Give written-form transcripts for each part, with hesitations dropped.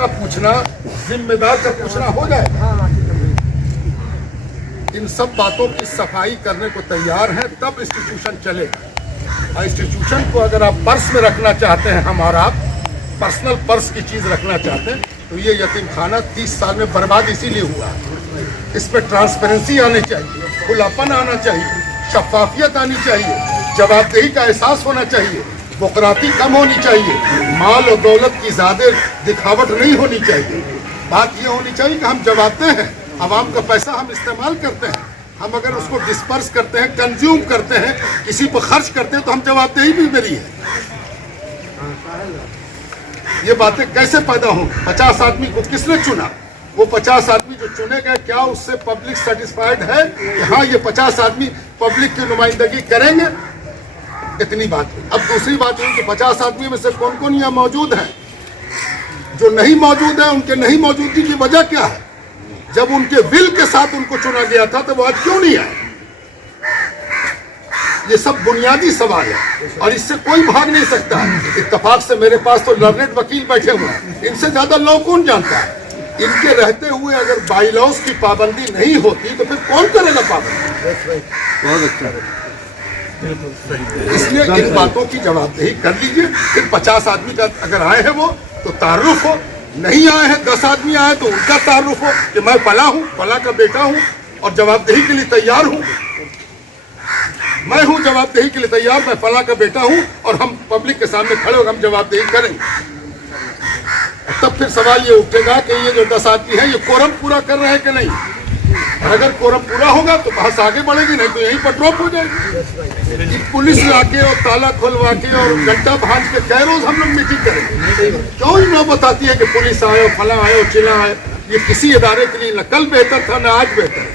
का पूछना, जिम्मेदार का पूछना हो जाएगा। इन सब बातों की सफाई करने को तैयार हैं, तब इंस्टीट्यूशन चलेगा। और इंस्टीट्यूशन को अगर आप पर्स में रखना चाहते हैं, हम और आप पर्सनल पर्स की चीज़ रखना चाहते हैं, तो ये यतीम खाना 30 साल में बर्बाद इसीलिए हुआ है। इस पर ट्रांसपेरेंसी आनी चाहिए, खुलापन आना चाहिए, शफाफियत आनी चाहिए, जवाबदेही का एहसास होना चाहिए, बुकराती कम होनी चाहिए, माल और दौलत की ज़्यादा दिखावट नहीं होनी चाहिए। बात ये होनी चाहिए कि हम जवाबदेह हैं, आवाम का पैसा हम इस्तेमाल करते हैं, हम अगर उसको डिस्पर्स करते हैं, कंज्यूम करते हैं, किसी पर खर्च करते हैं, तो हम जवाबदेही भी मेरी है। ये बातें कैसे पैदा हों? 50 आदमी को किसने चुना? वो 50 आदमी जो चुने गए, क्या उससे पब्लिक सेटिस्फाइड है कि हाँ ये 50 आदमी पब्लिक की नुमाइंदगी करेंगे? इतनी बात है। अब दूसरी बात है कि 50 आदमी में से कौन कौन यहाँ मौजूद है? जो नहीं मौजूद है, उनके नहीं मौजूदगी की वजह क्या है? जब उनके विल के साथ उनको चुना गया था, तो वो आज क्यों नहीं आए? ये सब बुनियादी सवाल है और इससे कोई भाग नहीं सकता। इत्तेफाक से मेरे पास तो लर्नेड वकील बैठे हुए हैं, इनसे ज्यादा लॉ कौन जानता है? इनके रहते हुए अगर बाई लॉज की पाबंदी नहीं होती तो फिर कौन करेगा पाबंदी? बहुत अच्छा। इसलिए इन बातों की जवाबदेही कर लीजिए। फिर 50 आदमी का अगर आए हैं वो तो तारुफ हो, नहीं आए हैं 10 आदमी आए तो उनका तारुफ हो कि मैं फला हूँ, फला का बेटा हूँ और जवाबदेही के लिए तैयार हूँ। मैं हूँ जवाबदेही के लिए तैयार, मैं फला का बेटा हूँ और हम पब्लिक के सामने खड़े होकर हम जवाबदेही करेंगे। तब फिर सवाल ये उठेगा कि ये जो 10 आदमी है ये कोरम पूरा कर रहे हैं कि नहीं। और अगर कोरम पूरा होगा तो बहस आगे बढ़ेगी, नहीं तो यहीं पर ड्रॉप हो जाएगी। पुलिस लाके और ताला खुलवा के और घंटा भांज के कई रोज हम लोग मीटिंग करेंगे। क्यों ही नौबत आती है कि पुलिस आए, फला आए और चिल्ला आए। ये किसी इदारे के लिए न कल बेहतर था, न आज बेहतर है।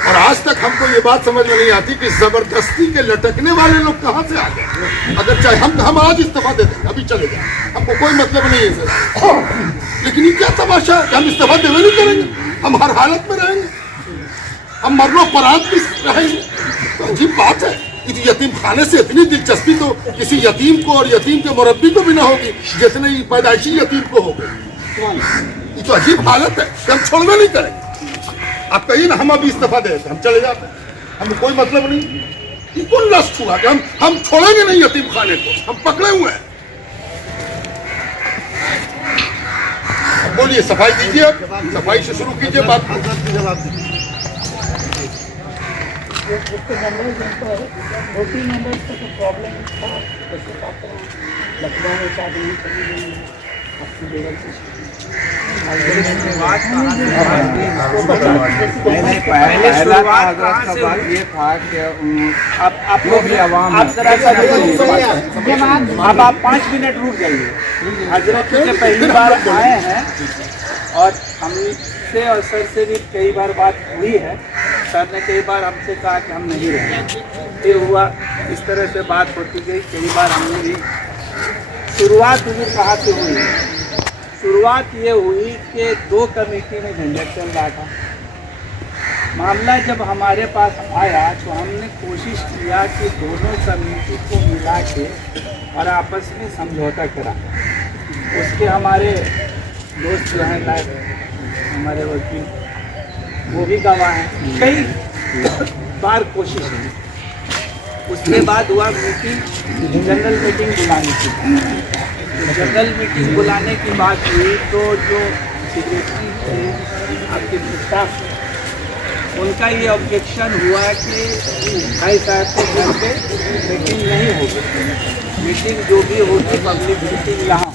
और आज तक हमको ये बात समझ में नहीं आती कि जबरदस्ती के लटकने वाले लोग कहाँ से आ गए। अगर चाहे हम आज इस्तीफा दे देंगे, अभी चले जाए, हमको कोई मतलब नहीं है सर। लेकिन ये क्या तमाशा है? हम इस्तीफा देवे नहीं करेंगे, हम हर हालत में रहेंगे, हम मरनो परात भी रहेंगे। तो अजीब बात है। इस यतीम खाने से इतनी दिलचस्पी तो किसी यतीम को और यतीम के मुरब्बी को भी ना होगी जितने पैदाइशी यतीम को हो गई। ये तो अजीब हालत है। हम छोड़ना नहीं करेंगे। आप कहिए ना हम अभी इस्तीफा दे देते, हम चले जाते हैं, हमें कोई मतलब नहीं। ये कौन लस्ट हुआ कि हम छोड़ेंगे नहीं यतीम खाने को? हम पकड़े हुए हैं। अब बोलिए, सफाई दीजिए, सफाई से शुरू कीजिए बात। ये था कि आप लोग भी आवाम आप 5 मिनट रुक जाइए। हजरत से पहली बार आए हैं और हमसे और सर से भी कई बार बात हुई है। सर ने कई बार हमसे कहा कि हम नहीं रहेंगे, ये हुआ, इस तरह से बात होती गई। कई बार हमने भी शुरुआत हुई, कहाँ से हुई? शुरुआत ये हुई कि 2 कमेटी में झंझट चल रहा था। मामला जब हमारे पास आया तो हमने कोशिश किया कि दोनों कमेटी को मिला के और आपस में समझौता करा। उसके हमारे दोस्त जो हैं लाइव हमारे वकील, वो भी गवाह हैं। कई बार कोशिश की, उसके बाद हुआ मीटिंग, जनरल मीटिंग बुलानी थी। जनरल मीटिंग बुलाने की बात हुई तो जो सेक्रेटरी थे आपके स्टाफ, उनका ये ऑब्जेक्शन हुआ कि भाई साहब के घर पे मीटिंग नहीं होगी, मीटिंग जो भी होगी पब्लिक मीटिंग यहाँ।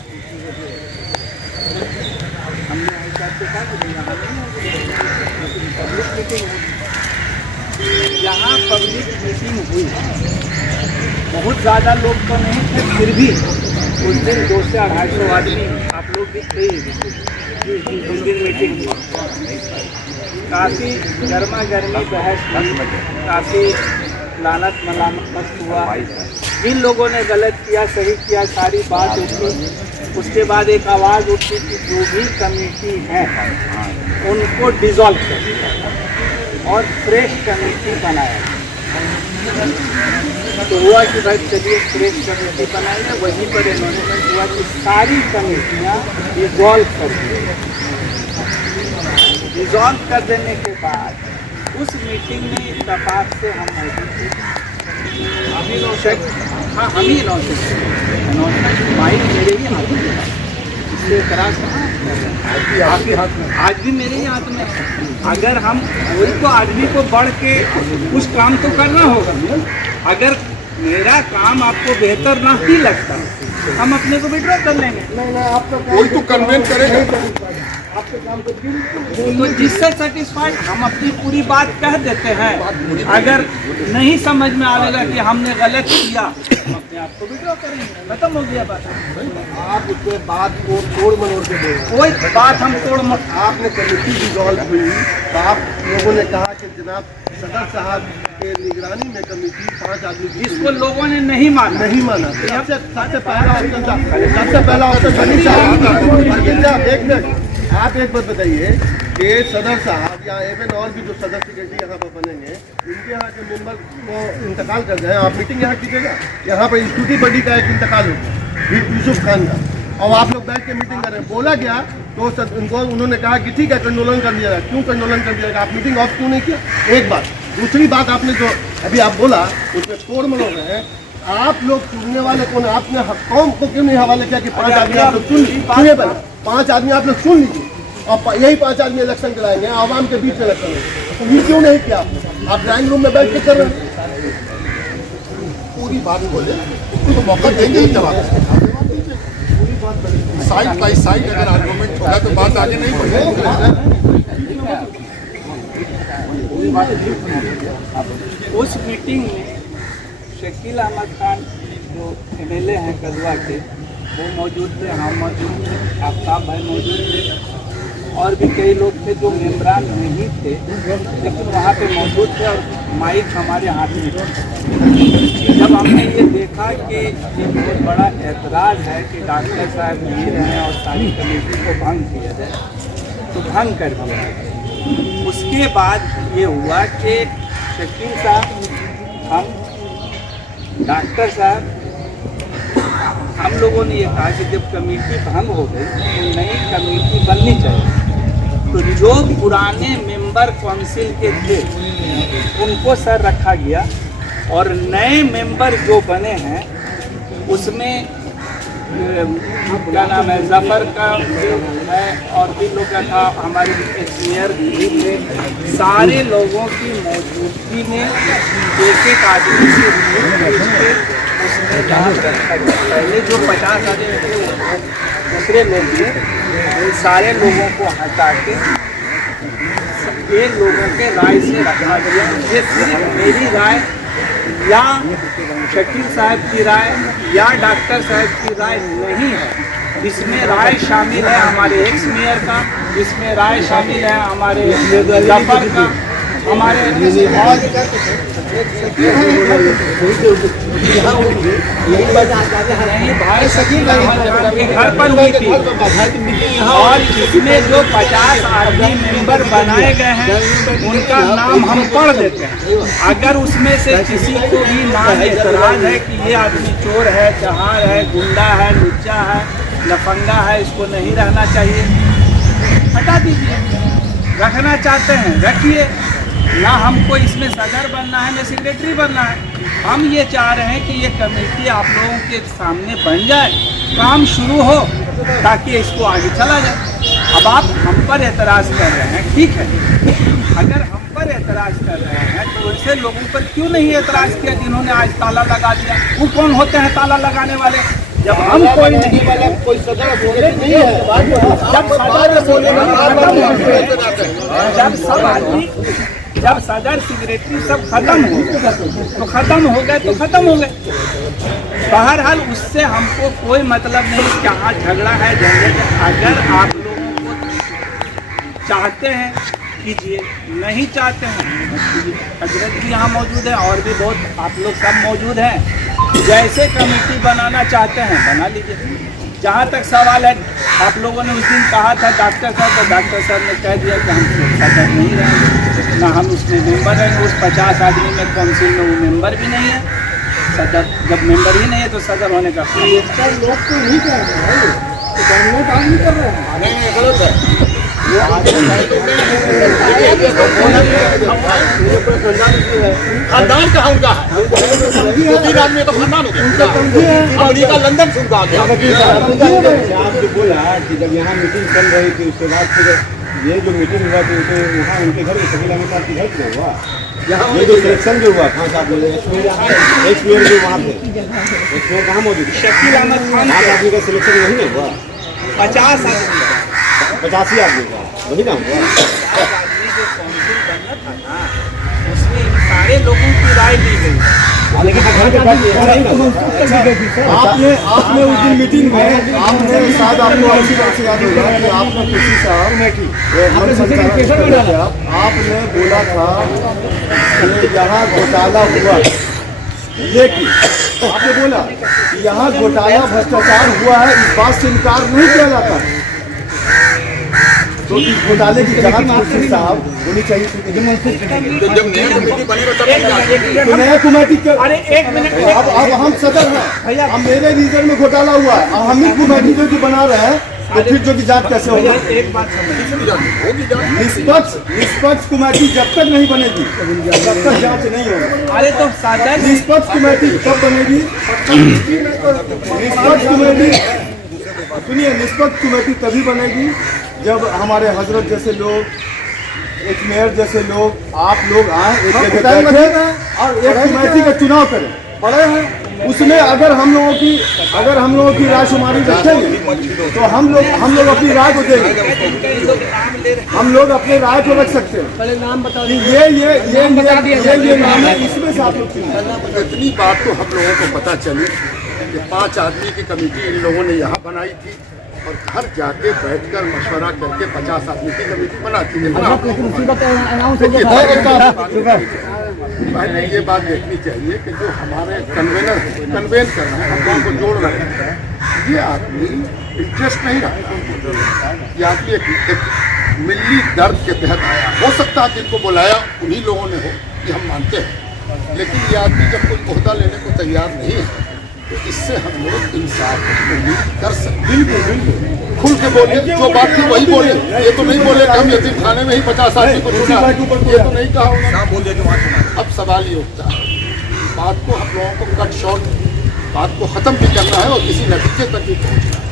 हमने भाई साहब से कहा कि यहाँ नहीं होगी, पब्लिक मीटिंग होगी। यहाँ पब्लिक मीटिंग हुई, बहुत ज़्यादा लोग तो नहीं थे, फिर भी उस दिन 200 से 250 आदमी आप लोग भी थे। उस दिन मीटिंग हुई, काफ़ी गर्मा गर्मी बहस हुई, काफ़ी लानत मलामत हुआ। जिन लोगों ने गलत किया, सही किया, सारी बात उठी। उसके बाद एक आवाज़ उठी कि जो भी कमेटी है उनको डिसॉल्व कर और फ्रेश कमेटी बनाया। तो हुआ कि भाई चलिए प्रेस कमेटी बनाई है, वहीं पर इन्होंने हुआ कि सारी कमेटियाँ डिजॉल्व कर दी। डिजॉल्व कर देने के बाद उस मीटिंग में इत्तेफाक से हम मौजूद थे। हाँ, हम ही इन्होंने माइक मेरे ही हाथ में, इससे एतराज़ आज भी मेरे ही हाथ में। अगर हम कोई तो आदमी को बढ़ के कुछ काम तो करना होगा। अगर मेरा काम आपको बेहतर ना ही लगता, हम अपने को विड्रॉ कर लेंगे। कोई तो कन्वेंस करेगा तो जिससे सेटिस्फाइड हम अपनी पूरी बात कह देते हैं। अगर नहीं समझ में आएगा कि हमने गलत किया, हम अपने आप को विड्रॉ करेंगे, खत्म हो गया बात। आप उसके बात को तोड़ मरोड़ के बोल, कोई बात हम तोड़ आपने कमेटी डिजॉल्व हुई तो आप लोगों ने कहा कि जनाब सदर साहब के निगरानी में कमेटी 5 आदमी की, जिसको लोगों ने नहीं माना। सबसे पहला ऑप्शन बनी साहब। एक मिनट, आप एक बात बताइए कि सदर साहब या एवं और भी जो सदर सेक्रेटरी यहाँ पर बनेंगे, इनके यहाँ के मेंबर को इंतकाल कर जाए, आप मीटिंग यहाँ कीजिएगा। यहाँ पर इंस्टीट्यूट बॉडी का एक इंतकाल होगा यूसुफ खान का, और आप लोग बैठ के मीटिंग कर रहे हैं। बोला गया तो उनको उन्होंने कहा कि ठीक है कंडोलन कर दिया जाएगा। क्यों कंडोलन कर दिया जाएगा? आप मीटिंग ऑफ क्यों नहीं किया? एक बात। दूसरी बात, आपने जो अभी आप बोला उसमें तोड़ मरोड़ रहे हैं। आप लोग चुनने वाले कौन? आपने कौम को क्यों नहीं हवाले किया कि 5 आदमी आप लोग चुनिए? 5 आदमी आप लोग चुन लीजिए और यही 5 आदमी इलेक्शन कराएंगे, आवाम के बीच में इलेक्शन होगा। तो ये क्यों नहीं किया आपने? आप ड्राइंग रूम में बैठ के कर रहे हैं। पूरी बात बोले तो मौका देंगे ही जवाब। साइड बाई साइड अगर आर्गूमेंट होगा तो बात आगे नहीं बढ़ेगी। उस मीटिंग में शकील अहमद खान जो MLA हैं कदवा के, वो मौजूद थे, हम मौजूद थे, आफ्ताब भाई मौजूद थे, और भी कई लोग थे जो मेम्बरान नहीं थे लेकिन वहाँ पे मौजूद थे और माइक हमारे हाथ में था। जब हमने ये देखा कि ये बहुत बड़ा एतराज़ है कि डॉक्टर साहब नहीं रहे और सारी कमेटी को भंग किया जाए, तो भंग कर दिया। उसके बाद ये हुआ कि शकील साहब, हम डॉक्टर साहब, हम लोगों ने ये कहा कि जब कमेटी भंग हो गई तो नई कमेटी बननी चाहिए। तो जो पुराने मेंबर काउंसिल के थे उनको सर रखा गया और नए मेंबर जो बने हैं उसमें क्या नाम है, जफर का है और भी लोग का था, हमारे मेयर भी थे। सारे लोगों की मौजूदगी में एक आदमी से पहले जो 50 आदमी थे दूसरे लोग थे, उन सारे लोगों को हटा के ये लोगों के राय से रखा गया। ये सिर्फ मेरी राय या शकील साहब की राय या डॉक्टर साहब की राय नहीं है। इसमें राय शामिल है हमारे एक्स मेयर का, इसमें राय शामिल है हमारे जफर का, हमारे घर पर हुई थी। और इसमें जो 50 आदमी मेंबर बनाए गए हैं उनका नाम हम पढ़ देते हैं। अगर उसमें से किसी को भी नाम एतराज है कि ये आदमी चोर है, चहार है, गुंडा है, लुच्चा है, लफंगा है, इसको नहीं रहना चाहिए, हटा दीजिए। रखना चाहते हैं रखिए, ना हमको इसमें सदर बनना है ना सेक्रेटरी बनना है। हम ये चाह रहे हैं कि ये कमेटी आप लोगों के सामने बन जाए, काम शुरू हो ताकि इसको आगे चला जाए। अब आप हम पर एतराज़ कर रहे हैं, ठीक है, अगर हम पर एतराज़ कर रहे हैं तो ऐसे लोगों पर क्यों नहीं एतराज़ किया जिन्होंने आज ताला लगा दिया? वो कौन होते हैं ताला लगाने वाले? जब हम कोई नहीं वाला, कोई सदर नहीं है, जब सदर सेक्रेटरी सब खत्म हो गए तो खत्म हो गए तो खत्म हो गए। बहरहाल उससे हमको कोई मतलब नहीं, क्या झगड़ा है झंझट है। अगर आप लोगों को चाहते हैं कीजिए, नहीं चाहते हैं हजरत भी यहाँ मौजूद है और भी बहुत आप लोग सब मौजूद हैं। जैसे कमेटी बनाना चाहते हैं बना लीजिए, जहाँ तक सवाल है, आप लोगों ने उस दिन कहा था डॉक्टर साहब, तो डॉक्टर साहब ने कह दिया कि हम सदर नहीं रहेंगे, ना हम उसमें मेंबर रहेंगे। उस 50 आदमी में काउंसिल में वो मेंबर भी नहीं है। सदर जब मेंबर ही नहीं है तो सदर होने का लोग तो नहीं कर रहे हैं, गवर्नमेंट काम नहीं कर रहे हैं। नहीं गलत है। खानदान कहाँ उनका है? 2-3 आदमी तो खानदान हो गया। अमेरिका लंदन से उनका आ गया। आप जो बोला कि जब यहाँ मीटिंग चल रही थी उसके बाद फिर ये जो मीटिंग हुआ थी तो वहाँ उनके घर में शकील अहमद साहब के घर पे हुआ। ये जो सिलेक्शन जो हुआ 5 आदमी एक्सपीरियंस जो वहाँ पे एक्सपीरियंस कहाँ मौजूद है? शकील अहमद खान 5 आदमी का सिलेक्शन वही ना हुआ? 50 आदमी 85 आदमी का वही ना हुआ? आदमी जो काउंसिल बनना था ना, उसमें इन सारे लोगों की राय ली गई। लेकिन घर के बाद आपने उस दिन मीटिंग में आपने शायद आपको अच्छी तरह से याद होगा कि आपने किसी साहब आपने बोला था कि यहाँ घोटाला हुआ, लेकिन आपने बोला कि यहाँ घोटाला भ्रष्टाचार हुआ है, इस बात से इनकार नहीं किया जाता। तो इस घोटाले की जांच मंत्री साहब होनी चाहिए थी। जब नया कमेटी बनेगा तब तो नया कमेटी के अरे एक मिनट, अब हम सदर हैं, अब मेरे रीजन में घोटाला हुआ है, अब हम ही कमेटी जो बना रहे हैं, तो फिर जो की जांच कैसे होगी? एक बात समझिए, निष्पक्ष कमेटी जब तक नहीं बनेगी तब तक जांच नहीं होगी। अरे तो सदर निष्पक्ष कमेटी कब बनेगी? निष्पक्ष कमेटी सुनिए, निष्पक्ष कमेटी तभी बनेगी जब हमारे हजरत जैसे लोग, एक मेयर जैसे लोग, आप लोग आए, एक जगह बैठे और एक कमेटी का चुनाव करें। पड़े हैं उसमें अगर हम लोगों की रायशुमारी रखेंगे तो हम लोग अपनी राय को देंगे, हम लोग अपने राय को रख सकते हैं। पहले नाम बता दीजिए। ये नाम है, इसमें से आप लोग इतनी बात तो हम लोगों को पता चली कि 5 आदमी की कमेटी इन लोगों ने यहाँ बनाई थी और घर जाके बैठकर मशवरा करके 50 आदमी की कमेटी बनाती है। पहले ये बात देखनी चाहिए कि जो हमारे कन्वेन कर रहे हैं, हम लोगों को जोड़ रहे हैं, ये आदमी इंटरेस्ट नहीं रखता। ये आदमी एक मिली दर्द के तहत आया। हो सकता है जिनको बुलाया उन्हीं लोगों ने हो, ये हम मानते हैं, लेकिन ये आदमी जब कोई ओहदा लेने को तैयार नहीं है तो इससे हम लोग इंसाफ की उम्मीद कर सकते। बिल्कुल खुल के बोले, जो बात थी वही बोले। ये तो नहीं बोले कि हम यतीम खाने में ही 50 आदमी को चुना, ये तो नहीं कहा उन्होंने। अब सवाल ये उठता है, बात को हम लोगों को कट शॉर्ट, बात को ख़त्म भी करना है और किसी नतीजे तक भी पहुँचना है।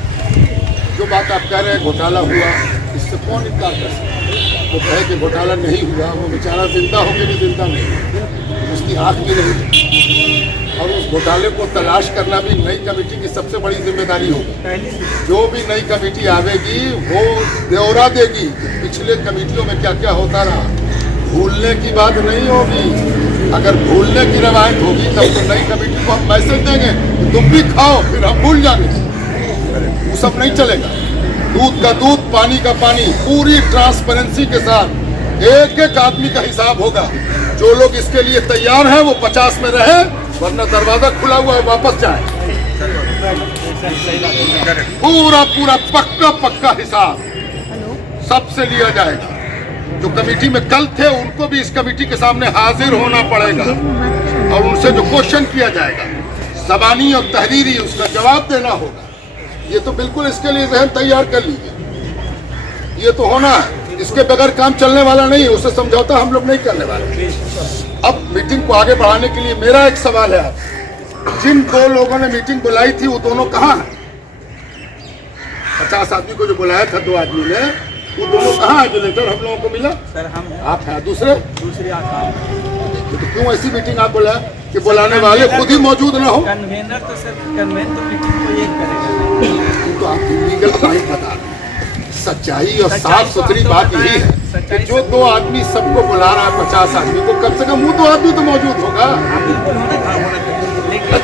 जो बात आप कह रहे हैं घोटाला हुआ, इससे कौन इनकार कर सकता है? वो कहे कि घोटाला नहीं हुआ, वो बेचारा जिंदा होकर भी जिंदा नहीं, उसकी आँख भी नहीं, और उस घोटाले को तलाश करना भी नई कमेटी की सबसे बड़ी जिम्मेदारी होगी। जो भी नई कमेटी आवेगी वो ब्यौरा देगी कि पिछले कमेटियों में क्या क्या होता रहा। भूलने की बात नहीं होगी। अगर भूलने की रवायत होगी तब तो नई कमेटी को हम मैसेज देंगे, तुम भी खाओ, फिर हम भूल जाएंगे। वो सब नहीं चलेगा। दूध का दूध, पानी का पानी, पूरी ट्रांसपेरेंसी के साथ एक एक आदमी का हिसाब होगा। जो लोग इसके लिए तैयार हैं वो 50 में रहे, वरना दरवाजा खुला हुआ है, वापस जाए। पूरा पूरा पक्का हिसाब सबसे लिया जाएगा। जो कमेटी में कल थे उनको भी इस कमेटी के सामने हाजिर होना पड़ेगा और उनसे जो क्वेश्चन किया जाएगा ज़बानी और तहरीरी, उसका जवाब देना होगा। ये तो बिल्कुल इसके लिए जहन तैयार कर लीजिए। ये तो होना है, इसके बगैर काम चलने वाला नहीं है। उससे समझौता हम लोग नहीं करने वाले। अब मीटिंग को आगे बढ़ाने के लिए मेरा एक सवाल है, जिन 2 लोगों ने मीटिंग बुलाई थी वो दोनों कहाँ हैं? 50 आदमी को जो बुलाया था 2 आदमी ने, वो दोनों कहाँ है? जो लेटर हम लोगों को मिला सर, हम आप हैं, दूसरे आसाम तो क्यों ऐसी मीटिंग आप बुलाए कि बुलाने वाले खुद ही मौजूद ना हो? कन्वेनर तो सर, कन्वेन तो मीटिंग को ये करेगा। तो आप लीगल पॉइंट बता रहे हैं। सच्चाई और साफ सुथरी बात यही है कि जो 2 आदमी सबको बुला रहा है 50 आदमी को, कम से कम वो 2 आदमी तो मौजूद होगा।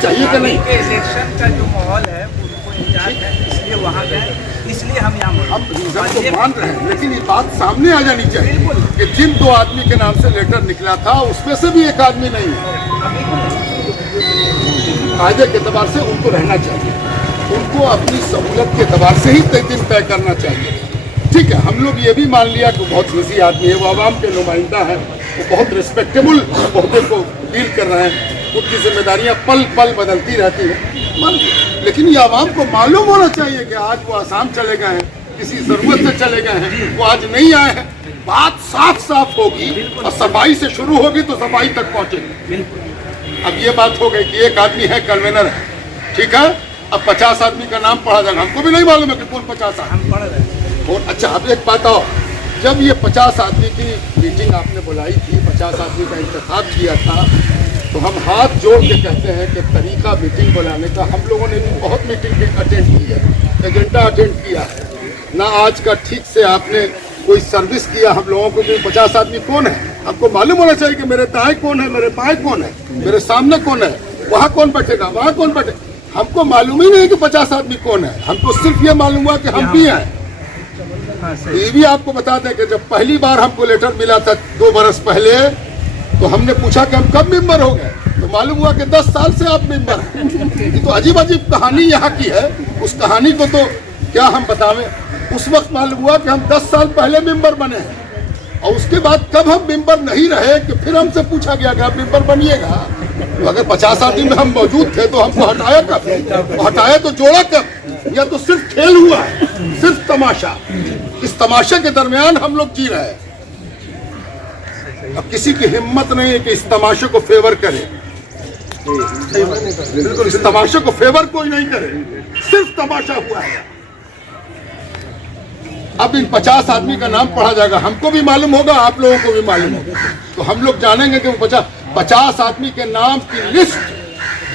चाहिए कि नहीं? इलेक्शन का जो माहौल है उनको इंचार्ज है, इसलिए वहाँ गए, इसलिए हम यहाँ अब रीजन तो मान रहे हैं, लेकिन ये बात सामने आ जानी चाहिए कि जिन 2 आदमी के नाम से लेटर निकला था उसमें से भी एक आदमी नहीं है। कायदे के एतबार से उनको रहना चाहिए। उनको अपनी सहूलत के एतबार से ही दिन तय करना चाहिए। ठीक है, हम लोग ये भी मान लिया कि बहुत बिजी आदमी है, वो आवाम के नुमाइंदा है, वो बहुत रिस्पेक्टेबल ओहदे को डील कर रहे हैं, उनकी जिम्मेदारियां पल पल बदलती रहती हैं, मान लिया। लेकिन ये आवाम को मालूम होना चाहिए कि आज वो आसाम चले गए हैं, किसी ज़रूरत से चले गए हैं, वो आज नहीं आए हैं। बात साफ साफ होगी और सफाई से शुरू होगी तो सफाई तक पहुँचेगी। अब ये बात हो गई कि एक आदमी है कन्वेनर है, ठीक है, अब 50 आदमी का नाम पढ़ा जाएगा, हमको भी नहीं मालूम है कि कौन 50 आदमी पढ़ रहे हैं। और अच्छा, अब एक बात आओ, जब ये 50 आदमी की मीटिंग आपने बुलाई थी, 50 आदमी का इंतखाब किया था, तो हम हाथ जोड़ के कहते हैं कि तरीका मीटिंग बुलाने का, हम लोगों ने भी बहुत मीटिंग अटेंड की है, एजेंडा अटेंड किया है ना। आज का ठीक से आपने कोई सर्विस किया हम लोगों को भी। 50 आदमी कौन है हमको मालूम होना चाहिए कि मेरे दाएं कौन है, मेरे बाएं कौन है, मेरे सामने कौन है, वहाँ कौन बैठेगा, वहाँ कौन बैठे, हमको मालूम ही नहीं कि 50 आदमी कौन है। हमको सिर्फ ये मालूम हुआ कि हम भी हैं। ये भी आपको बता दें कि जब पहली बार हमको लेटर मिला था 2 बरस पहले, तो हमने पूछा कि हम कब मेंबर हो गए, तो मालूम हुआ कि 10 साल से आप मेंबर हैं। ये तो अजीब अजीब कहानी यहाँ की है। उस कहानी को तो क्या हम बतावें। उस वक्त मालूम हुआ कि हम 10 साल पहले मेंबर बने हैं, और उसके बाद कब हम मेंबर नहीं रहे कि फिर हमसे पूछा गया कि आप मेंबर बनिएगा। तो अगर 50 आदमी में हम मौजूद थे तो हमको हटाया कब, हटाया तो जोड़ा कब, या तो सिर्फ खेल हुआ है, सिर्फ तमाशा। इस तमाशे के दरमियान हम लोग जी रहे हैं। अब किसी की हिम्मत नहीं है कि इस तमाशे को फेवर करे, बिल्कुल इस तमाशे को फेवर कोई नहीं करे, सिर्फ तमाशा हुआ है। अब इन 50 आदमी का नाम पढ़ा जाएगा, हमको भी मालूम होगा, आप लोगों को भी मालूम होगा, तो हम लोग जानेंगे कि वो 50 आदमी के नाम की लिस्ट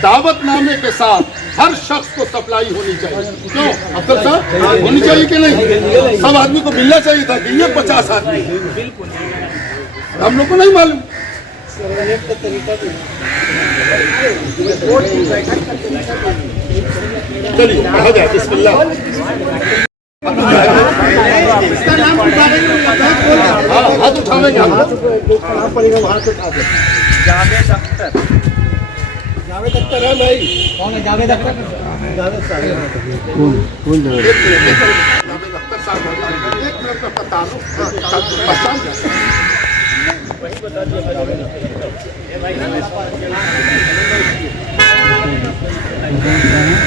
दावतनामे के साथ हर शख्स को सप्लाई होनी चाहिए। क्यों अफसर साहब, होनी चाहिए कि नहीं? सब आदमी को मिलना चाहिए था कि ये 50 आदमी, हम लोग को नहीं मालूम। चलिए पढ़ा जाए, बिस्मिल्लाह। हाथ उठावेंगे, नाम पड़ेगा वहाँ से उठा दे। जावेद अख्तर। जावेद अख्तर है भाई, कौन है जावेद अख्तर? जावेद साहब कौन जावेद अख्तर साहब, एक मिनट का पहचान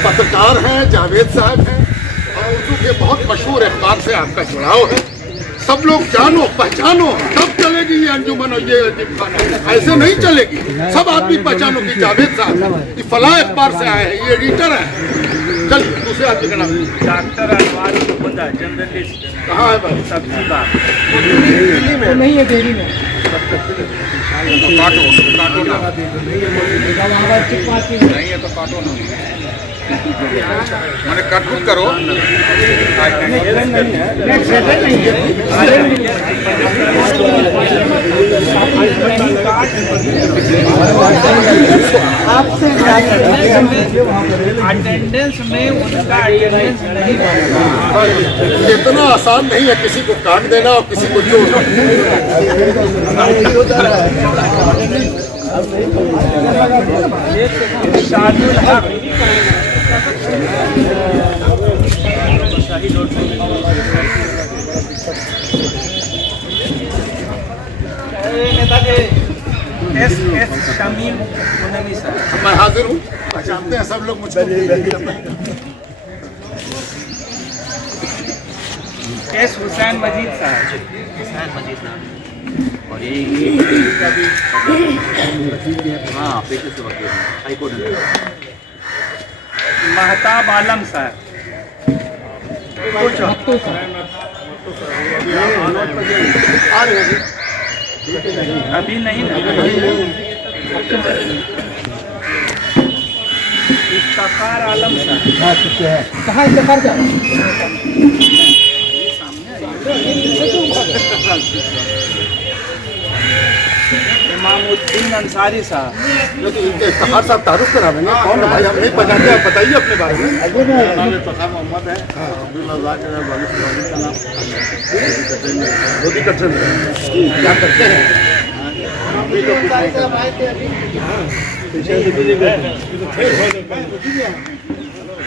पत्रकार हैं, जावेद साहब हैं, और उर्दू के बहुत मशहूर अखबार से आपका जुड़ाव है। सब लोग जानो पहचानो, तब चलेगी ये अंजुमन और ये यतीमखाना, ऐसे नहीं चलेगी। सब आदमी पहचानो कि जावेद साहब ये फलां अखबार से आए हैं, ये एडिटर है। चलिए दूसरे आदमी का नाम। डॉक्टर अनवार खुदा, जर्नलिस्ट। कहाँ है भाई? सब्जी बाग। दिल्ली में नहीं है, दिल्ली में काटो काटो ना, नहीं है तो काटो ना, मैंने कटकुट करो। आपसे अटेंडेंस में उनका अटेंडेंस नहीं बनेगा। इतना आसान नहीं है किसी को काट देना और किसी को जोड़ना। शादुल हक एस शमीम मुनवी सर। मैं हाजिर हूँ, पहचानते हैं सब लोग मुझको। एस हुसैन मजीद साहब। हुसैन मजीद साहब, और ये हाँ पेशे से वकील हाई कोर्ट में। महताब आलम साहब। अभी नहीं ना। इफ्तार आलम साहब। कहाँ इफ्तार का? इमामुद्दीन अंसारी साहब। लेकिन इनके इफ्तार साहब तारुफ करा देंगे, कौन है भाई? हम नहीं पहचानते, आप बताइए अपने बारे में। मोहम्मद है, मोदी कट्टर में क्या करते हैं?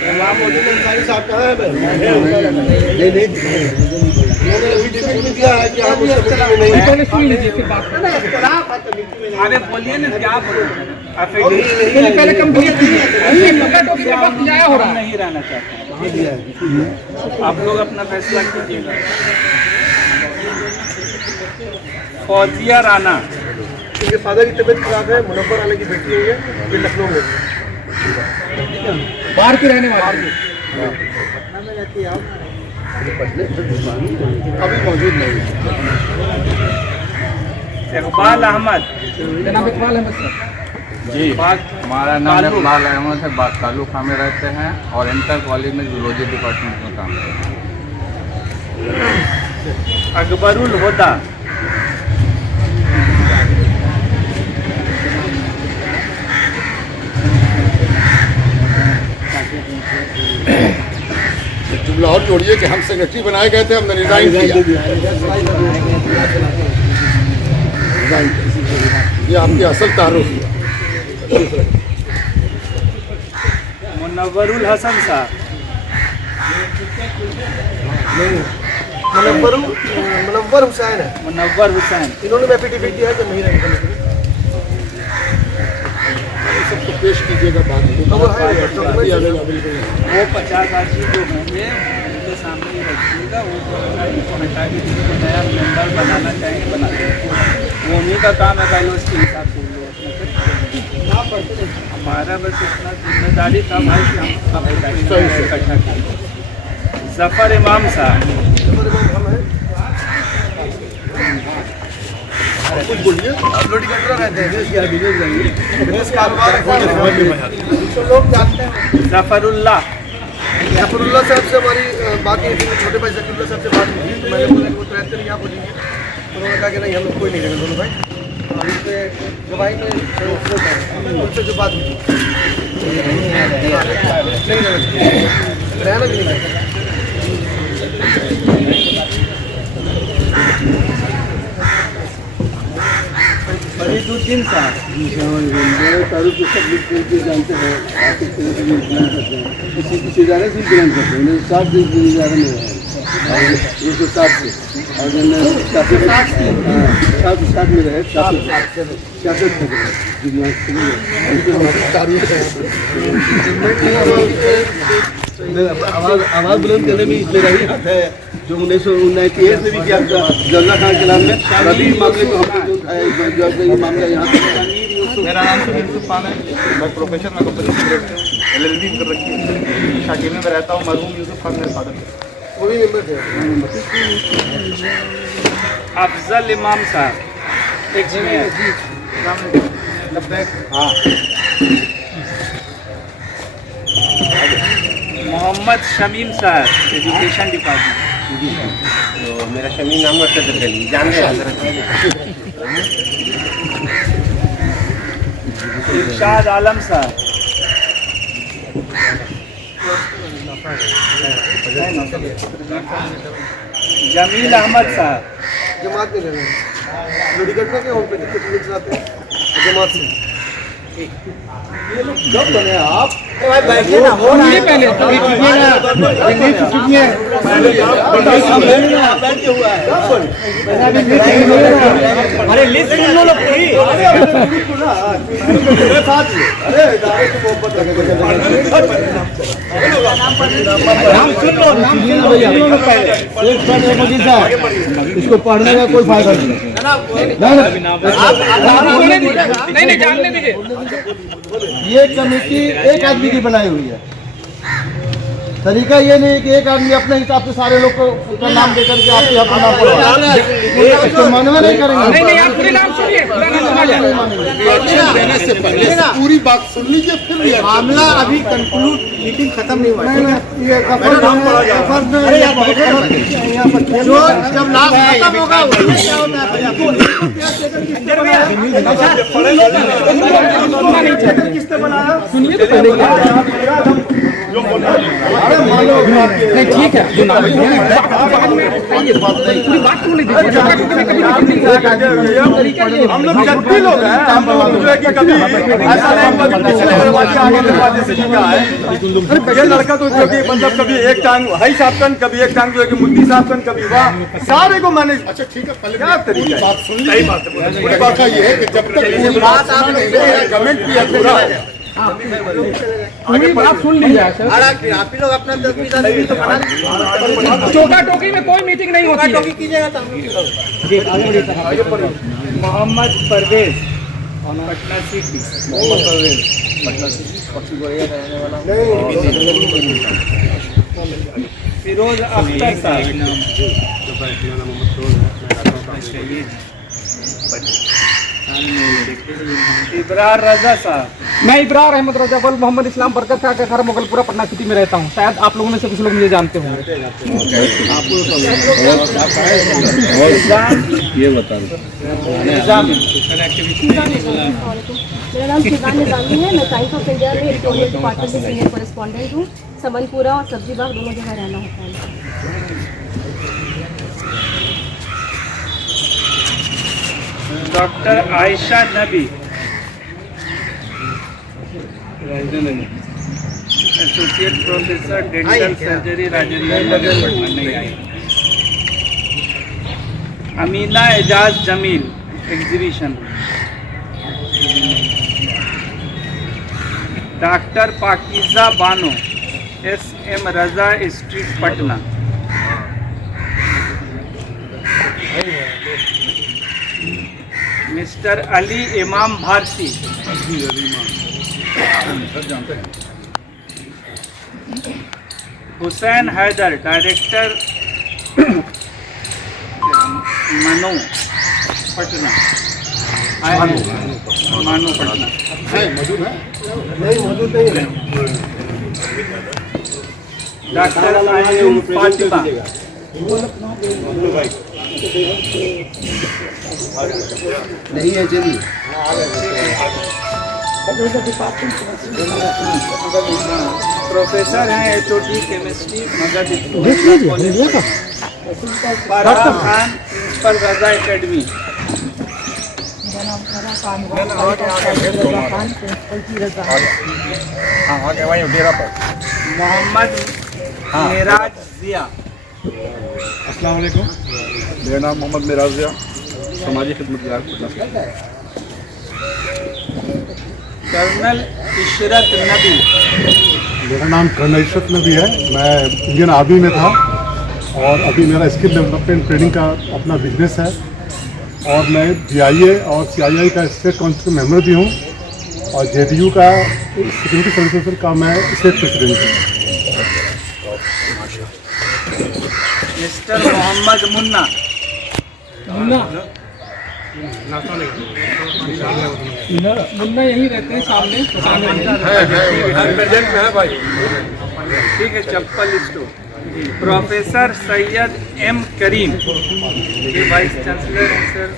इमामुद्दीन अंसारी साहब कहाँ है? उन्होंने एफिडेविट में दिया है कि आप उसको नहीं सुन लीजिए फिर बात अरे बोलिए ना क्या बोलिए पहले कंप्लीट नहीं रहना चाहते आप लोग अपना फैसला कीजिएगा। फौजिया राना इनके फादर की तबीयत खराब है, मुनव्वर आने की बेटी हुई है, ये लखनऊ में बाहर की रहने वाली अभी मौजूद नहीं है। इकबाल अहमद जनाब इकबाल अहमद सर जी हमारा नाम इकबाल अहमद है, ताल्लुका में रहते हैं और इंटर कॉलेज में जूलॉजी डिपार्टमेंट में काम करते हैं। अकबरुल हुदा जुमला और जोड़िए कि हम सेक्रेटरी बनाए गए थे, हमने रिजाइन किया। ये आपकी असल तारुफ है। मुनव्वरुल हसन साहब मुनव्वर हुसैन है, मुनव्वर हुसैन इन्होंने एफिडेविट दिया है कि नहीं रहेंगे। सबको पेश कीजिएगा बाद में। तो वो है वो 50 आदमी जो होंगे उनके सामने ही रखिएगा, वो को हटा के जिसको नया मेंबर बनाना चाहेंगे बना देंगे। वो उन्हीं का काम है, पहले उसके हिसाब से हमारा बस इतना जिम्मेदारी था भाई कि हम इकट्ठा करें। जफर इमाम साहब कुछ बोलिए, अपलोड कंट्रोल रहते हैं बिजनेस कारोबार लोग जानते हैं। जफरुल्लाह जफरुल्लाह साहब से हमारी बात हुई थी, छोटे भाई जफरुल्लाह साहब से बात हुई थी, तो मैंने बोला कि वो तो रहते नहीं, आप बोलेंगे। तो उन्होंने कहा कि नहीं हम लोग कोई नहीं रहेंगे दोनों भाई। और इस पर गवाही में उनसे जो बात हुई थी रहना भी नहीं फरीदुद्दीन साहब तारुफ को सब लोग जानते हैं, किसी इदारे से ग्रहण करते हैं, 7 दिन इदारे में 107 से और 7 में रहे 66 आवाज़ बुलंद करने में मेरा ही हाथ है, जो 1998 में भी किया जल्ला खान के नाम में। अभी मामले को हमने जो उठाया ये मामला यहाँ मेरा नाम सुनील यूसुफ खान है, मैं प्रोफेसर में कंपनी से LLB कर रखी है, शाकिर में रहता हूँ। मरहूम यूसुफ खान मेरे फादर थे, वो भी मेंबर थे। अफजल इमाम साहब एक्स मेयर मोहम्मद शमीम साहब एजुकेशन डिपार्टमेंट। तो मेरा शमीम नाम है, जान इरशाद आलम साहब जमील अहमद साहब जमात में रहना लोडी करने के वहाँ पे कुछ लोग चलाते हैं जमात से। कब बने आप? बैठिए ना, हो रहा है पहले अरे लिस्ट सुन लो पूरी। नाम सुन लो भैया, इसको पढ़ने का कोई फायदा नहीं। नहीं जानने दीजिए। ये कमेटी एक आदमी की बनाई हुई है, तरीका ये नहीं कि एक आदमी अपने हिसाब से सारे लोग का नाम देकर के आपके अपना नाम तो मानवा नहीं करेंगे। नहीं आप पूरी नाम सुनिए, पूरा नाम सुना जाए। रिएक्शन देने से पहले पूरी बात सुन लीजिए, फिर मामला अभी कंक्लूड मीटिंग खत्म नहीं हुआ है। जो जब लास्ट खत्म होगा उसमें क्या होता है। किसने बनाया सुनिए तो पहले अरे मानो नहीं ठीक है हम लोग जल्दी लोग हैं, हम लोग जो है कि कभी ऐसा नहीं हुआ कि पिछले दरवाजे आगे दरवाजे से निकला है। ये लड़का तो जो कि मतलब कभी एक टांग हाई साहब कभी एक टांग जो है कि मुद्दी साहब कभी वाह सारे को मैंने अच्छा ठीक है, पहले क्या तरीका है? बात सुन ली। सही बात है, पूरी बात का ये है कि जब तक पूरी बात आपने कमेंट किया पूरा पूरी बात सुन लीजिए सर। आप ही लोग अपना तो टोका टोकी में कोई मीटिंग नहीं होती है। मोहम्मद परवेज पटना सिटी। फिरोज अख्तर साहब। इब्रार रजा साहब। मैं इब्रार अहमद रजा वल मोहम्मद इस्लाम बरकत का घर मुगलपुरा पटना सिटी में रहता हूँ। शायद आप लोगों में से कुछ लोग मुझे जानते होंगे। ये बता मेरा नाम शिवान निजामी है। मैं टाइम्स ऑफ इंडिया में एडिटोरियल डिपार्टमेंट में सीनियर कॉरेस्पॉन्डेंट हूँ। समनपुरा और सब्जी बाग दोनों जगह रहना होता है। Doctor Ayesha Nabi, associate professor dental surgery Rajendra Nagar Patna नहीं आई। Amina Ejaz Jamil exhibition. Doctor Pakiza Bano SM Raza street Patna. Mister Ali Imam Bharti. Hussain Haider director मनो पटना। मानो पटना। डॉक्टर आयुम फातिमा। नहीं है चलिए प्रोफेसर हैं HOD chemistry Magadh Farah Khan principal Raza academy. Mohammad Miraj Zia. अस्सलाम वालेकुम, मेरा नाम मोहम्मद मिराज जिया, समाजी खिदमतगार पटना से। कर्नल इशरत नबी। मेरा नाम कर्नल इशरत नबी है। मैं इंडियन आर्मी में था और अभी मेरा स्किल डेवलपमेंट ट्रेनिंग का अपना बिजनेस है और मैं DIA और CII का स्टेट काउंसिल मेंबर भी हूँ और JDU का सिक्योरिटी सर्विसेज का मैं स्टेट प्रेसिडेंट हूँ। मिस्टर मोहम्मद मुन्ना। मुन्ना यहीं रहते हैं सामने। ठीक है, चप्पल स्टोर। प्रोफेसर सैयद M करीम, ये वाइस चांसलर हैं सर।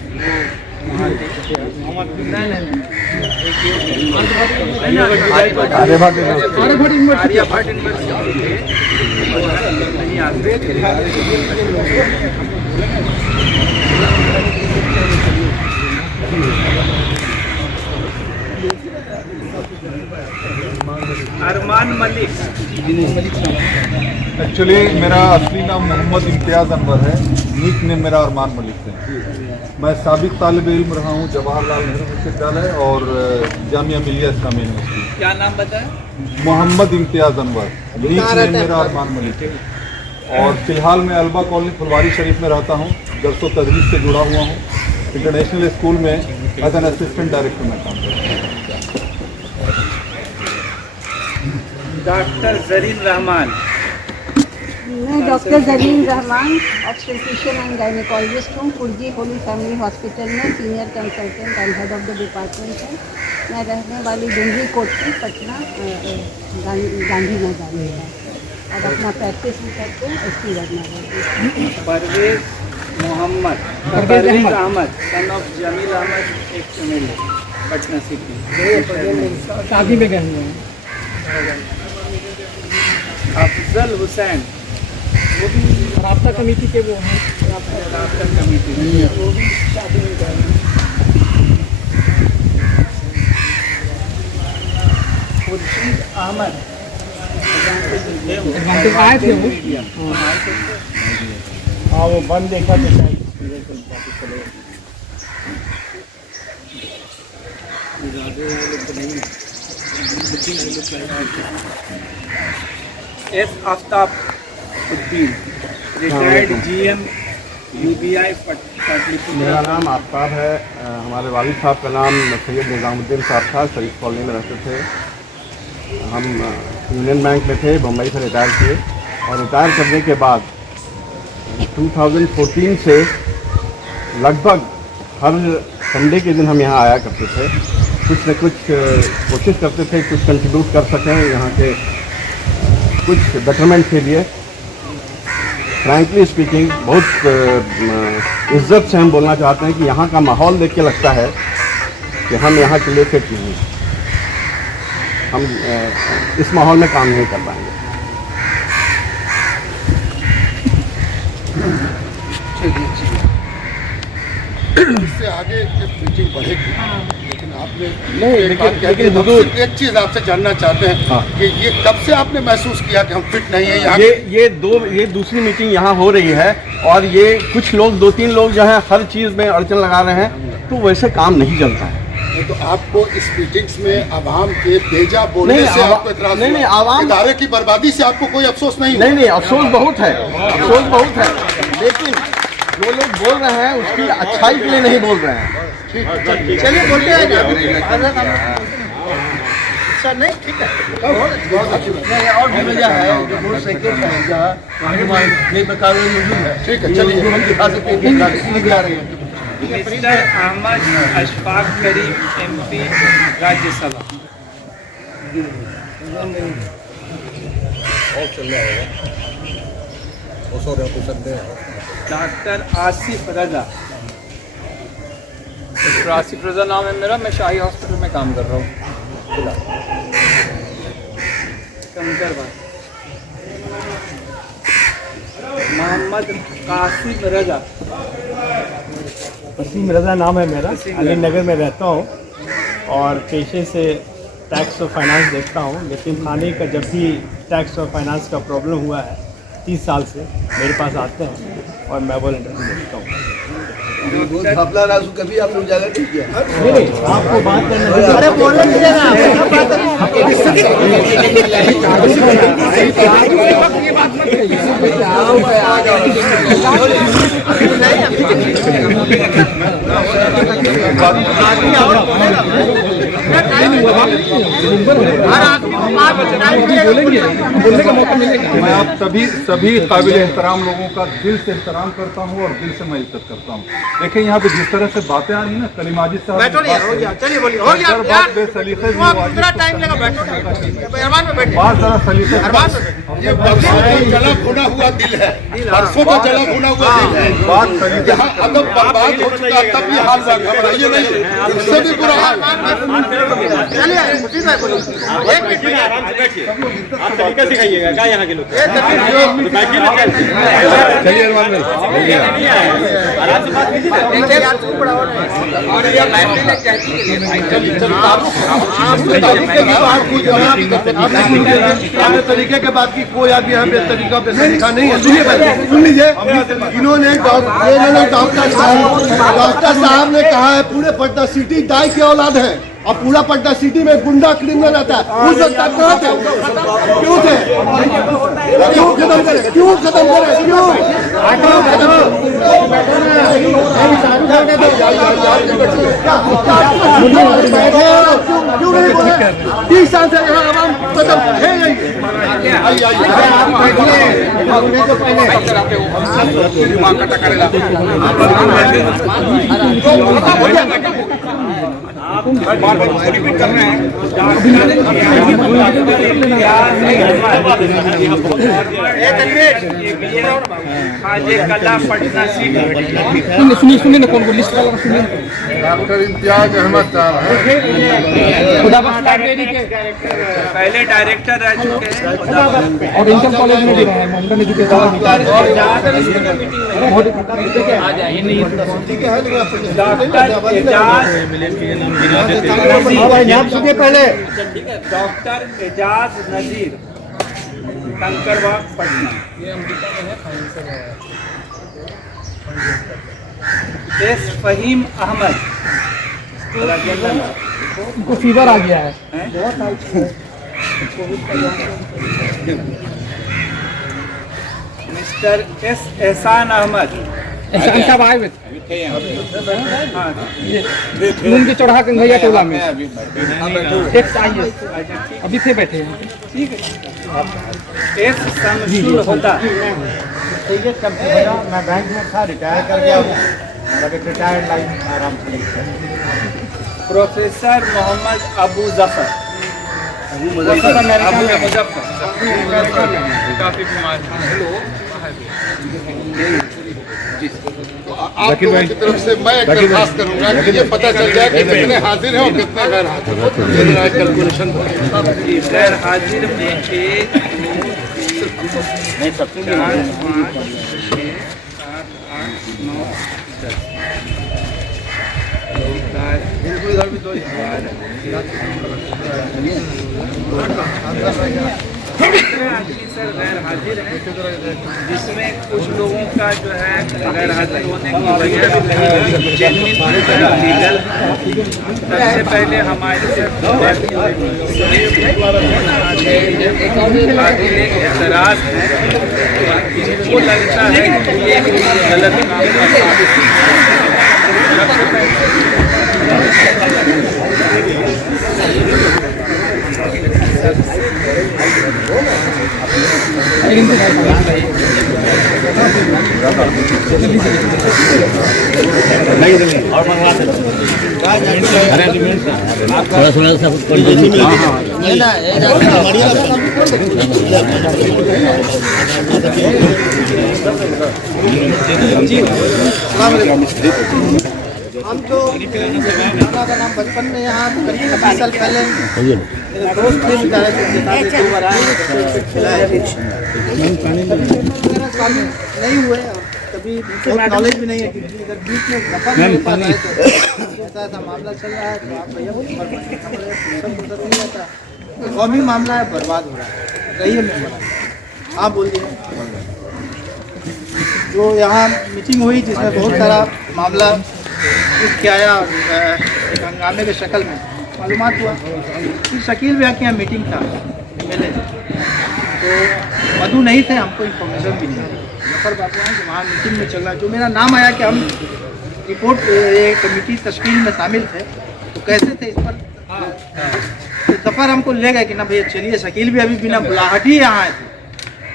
आर्यभट्ट अरमान मलिक। एक्चुअली मेरा असली नाम मोहम्मद इम्तियाज़ अनवर है, नीक नेम मेरा अरमान मलिक है। मैं साबिक तालिब इल्म रहा हूँ जवाहरलाल नेहरू विश्वविद्यालय और जामिया मिलिया इस्लामिया यूनिवर्सिटी। क्या नाम बताया? मोहम्मद इम्तियाज़ अनवर, नीक नेम मेरा अरमान मलिक है। और फिलहाल मैं अलबा कॉलोनी फुलवारी शरीफ में रहता हूँ, दरस व तदरीस से जुड़ा हुआ हूँ। इंटरनेशनल स्कूल में एज एन असिस्टेंट डायरेक्टर में काम करता हूँ। डॉक्टर जरीन रहमान। मैं doctor Zareen Rahman obstetrician and gynaecologist हूँ। पुरजी होली फैमिली हॉस्पिटल में senior consultant and head of the department है। मैं रहने वाली डुंगरी कोठी पटना गांधी मैदान में और अपना प्रैक्टिस भी करते हैं SP Ratnagar. Parvez Mohammad. Parvez Ahmad son of Jamil Ahmad XMLA Patna city. शादी में गए हुए हैं। अफजल हुसैन, वो भी राब्ता कमेटी के वो हैं। राब्ता कमेटी वो भी शादी नहीं कर रहे। खुर्शीद अहमद एडवांटेज आए थे वो। हाँ वो बंद देखा तो शायद S Aftabuddin, retired GM UBI Pataliputra. मेरा नाम आफ्ताब है। हमारे वालिद साहब का नाम सैयद निज़ामुद्दीन साहब था, शरीफ कॉलोनी में रहते थे। हम यूनियन बैंक में थे, बम्बई से रिटायर किए और रिटायर करने के बाद 2014 से लगभग हर संडे के दिन हम यहाँ आया करते थे। कुछ न कुछ कोशिश करते थे, कुछ कंट्रीब्यूट कर सकें यहाँ के कुछ बेटरमेंट के लिए। फ्रैंकली स्पीकिंग बहुत इज्जत से हम बोलना चाहते हैं कि यहाँ का माहौल देख के लगता है कि हम यहाँ के लिए फिट नहीं, हम इस माहौल में काम नहीं कर पाएंगे। इससे आगे मीटिंग बढ़ेगी, लेकिन आपने नहीं, एक बात कह दी। एक चीज आपसे जानना चाहते हैं कि ये कब से आपने महसूस किया कि हम फिट नहीं है यहाँ? ये दूसरी मीटिंग यहाँ हो रही है और ये कुछ लोग 2-3 लोग जो है हर चीज़ में अड़चन लगा रहे हैं, तो वैसे काम नहीं चलता है। तो आपको इस मीटिंग्स में आवाम के बेजा बोलने से आपको इतराज हुआ? नहीं, आवाम इदारे की बर्बादी से आपको कोई अफसोस नहीं? नहीं, अफसोस बहुत है, लेकिन जो लोग बोल रहे हैं उसकी अच्छाई के लिए नहीं बोल रहे हैं। चलिए बोलते हैं सर। नहीं ठीक है, और भी वजह है जो मोटरसाइकिल है जहाँ बेकार है। ठीक है, चलिए हम दिखा सकते हैं इसलिए आ रहे हैं। मिस्टर अहमद अशफाक करीम MP राज्यसभा। डॉक्टर आसिफ रजा। डॉक्टर आसिफ रजा नाम है मेरा, मैं शाही हॉस्पिटल में काम कर रहा हूँ। कंकरबाग। मोहम्मद कासिम रजा। वसीम रज़ा नाम है मेरा, अली नगर में रहता हूँ और पेशे से टैक्स और फाइनेंस देखता हूँ। यतीम खाने का जब भी टैक्स और फाइनेंस का प्रॉब्लम हुआ है 30 साल से मेरे पास आते हैं और मैं वो इंटरव्यू देखता हूँ। घपला राजू कभी आपने उजागर नहीं किया? नहीं, आपको बात करना है। अरे बोलने दीजिए ना। बोलने का मौका मिलेगा। मैं आप सभी काबिल एहतराम लोगों का दिल से एहतराम करता हूँ और दिल से मैं इज्जत करता हूँ। देखिए यहाँ पे जिस तरह से बातें आ रही है ना, कलीम माजिद साहब चलिए बोलिए, हो गया बात बेसलीके से टाइम लगा, बैठो मेहरबान में बैठिए। बात जरा सलीके से ये बरसों का जला भुना हुआ दिल है, बरसों का जला भुना हुआ दिल है। बात सलीके यहाँ अदब बर्बाद हो चुका, तब ये हाल हुआ। घबराइए नहीं, इससे भी बुरा हाल। चलिए मुफीद भाई बोलिए। एक मिनट आराम से बैठिए, आप तरीका सिखाइएगा क्या यहाँ के लोग। चलिए अरमान भाई आराम से बात कीजिए। आपने तरीके के बात की, कोई आदमी यहाँ पे तरीका पे तरीका नहीं है। सुनिए सुन लीजिए, इन्होंने डॉक्टर साहब ने कहा है पूरे पटना सिटी दाई की औलाद है और पूरा पटना सिटी में गुंडा क्रिमिनल रहता है। उस वक्त आप कहाँ थे? क्यों थे? क्यों खत्म करे? क्यों खत्म करे? क्यों नहीं बोले? 30 साल से यहाँ आवाम खत्म है नहीं। रिपीट कर रहे हैं। खाजे कला पटना सीट। सुनिए ना, कौन लिस्ट वाला सुनिए। डॉक्टर इम्तियाज अहमद साहब खुदाबख्श लाइब्रेरी के पहले डायरेक्टर रह चुके हैं। और इंटर कॉलेज में भी रहे हैं, मॉडर्न एजुकेशन। पहले डॉक्टर एजाज नजीर, कंकरबाग, पटना। एस फहीम अहमद, उनको फीवर आ गया है। मिस्टर एस एहसान अहमद, एहसान साहब आए हुए थे नून के चौराहा कंघैया टोला में। एक्स आइए, अभी थे बैठे हैं। एस शमसुल हुदा, मैं बैंक में था, रिटायर कर गया, रिटायर्ड लाइफ आराम से। प्रोफेसर मोहम्मद अबू जफर, काफी बीमार था। आप लोगों की तरफ से मैं एक दरखास्त करूंगा कि ये पता चल जाए कि कितने हाजिर हैं और कितने गैर हाजिर हैं। कैलकुलेशन गैर हाजिर में 1, 2, 3, 4, 5, 6, 7, 8, 9, 10 गैर हाजिर हैं, जिसमें कुछ लोगों का जो है गैर हाजिर होने की वजह जेन्युइन लीगल। सबसे पहले हमारे एतराज है, इनको लगता है कि ये गलत काम कर हम तो खाना का नाम बचपन में यहाँ करीब 25 साल पहले मेरा दोस्त थे, बेचारे से 2 बार आए, शामिल नहीं हुए और कभी बहुत नॉलेज भी नहीं है। क्योंकि अगर बीच में दफा नहीं पाता है तो ऐसा मामला चल रहा है तो आप भैया नहीं आता, कौमी मामला है, बर्बाद हो रहा है। रही है मेम्बर, हाँ बोलिए। जो यहाँ मीटिंग हुई जिसमें बहुत सारा मामला क्या आया, एक हंगामे के शक्ल में मालूमात हुआ। फिर शकील भैया के यहाँ मीटिंग था MLA, तो मधु नहीं थे, हमको इन्फॉर्मेशन भी नहीं थी। जफर बाबू हैं कि वहाँ मीटिंग में चल रहा है। जो मेरा नाम आया कि हम रिपोर्ट कमेटी तश्कील में शामिल थे, तो कैसे थे इस पर तो जफर हमको ले गए कि ना भैया चलिए, शकील भी अभी बिना बुलाहट ही यहाँ आए थे,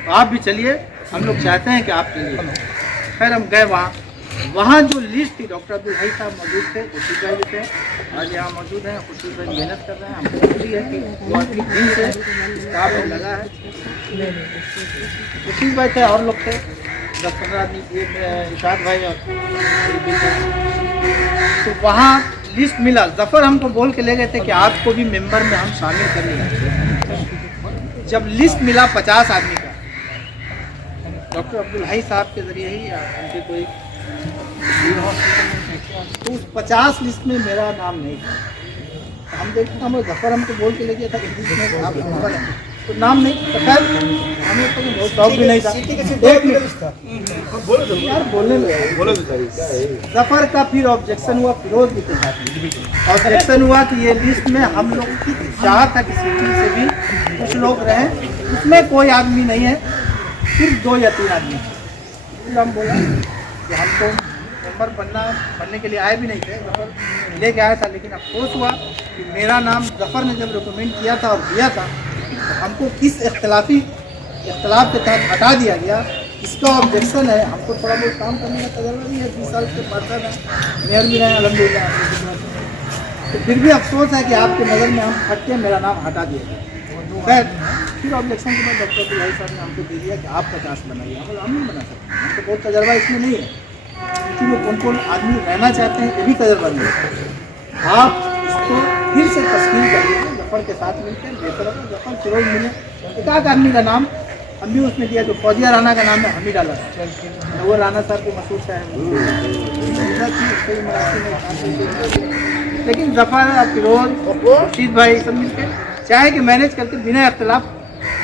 तो आप भी चलिए, हम लोग चाहते हैं कि आप चलिए। खैर हम गए वहाँ जो लिस्ट थी, डॉक्टर अब्दुल हई साहब मौजूद थे, खुर्शीद भाई भी थे, आज यहाँ मौजूद हैं। खुर्शीद भाई मेहनत कर रहे हैं, हमको खुशी है कि वो अपनी दिन से स्टाफ में लगा है। खुर्शीद भाई थे और लोग थे, 10-15 आदमी, इशाद भाई और तो वहाँ लिस्ट मिला। जफर हमको बोल के ले गए थे कि आपको भी मेंबर में हम शामिल कर लेंगे। जब लिस्ट मिला 50 आदमी का, डॉक्टर अब्दुल हई साहब के जरिए ही उनके कोई तो उस 50 लिस्ट में मेरा नाम नहीं था। हम देखते हम जफर हमको बोल के ले गया था कि लिस्ट में आप नंबर है, तो नाम नहीं तो खैर हमें तो बहुत शौक भी नहीं था। एक लिस्ट था यार बोलने में जफर का फिर ऑब्जेक्शन हुआ, फिरोज भी ऑब्जेक्शन हुआ कि ये लिस्ट में हम लोग की चाहत था कि सिटी से भी कुछ लोग रहे, उसमें कोई आदमी नहीं है, सिर्फ 2 या 3 आदमी। हम बोला कि हम तो मेंबर बनने के लिए आए भी नहीं थे, जफर लेके आया था। लेकिन अफसोस हुआ कि मेरा नाम जफर ने जब रिकमेंड किया था और दिया था, तो हमको किस इख्तलाफ के तहत हटा दिया गया, इसका ऑब्जेक्शन है। हमको थोड़ा बहुत काम करने का तजर्बा भी है, 20 साल के पार्षद है, मेयर भी रहे अलहमदिल्ला। तो फिर भी अफसोस है कि आपके नज़र में हम हट के मेरा नाम हटा दिया गया। खैर फिर ऑब्जेक्शन के बाद डॉक्टर बिहारी साहब ने हमको दे दिया कि आप 50 बनाइए। हम नहीं बना सकते, हमको बहुत तजर्बा इसमें नहीं है, क्योंकि वो कौन कौन आदमी रहना चाहते हैं ये भी तजर्बा नहीं है। आप इसको फिर से तस्कील करिए जफर के साथ मिलकर, बेहतर होगा जफर फिरोज मिले। एक आदमी का नाम हम भी उसमें दिया, जो फौजिया राना का नाम है हम ही डाला, वो राना साहब के मशहूर शायर, लेकिन जफर फिरोज रशीद भाई सब मिलकर चाहे कि मैनेज करके बिना इख्तिलाफ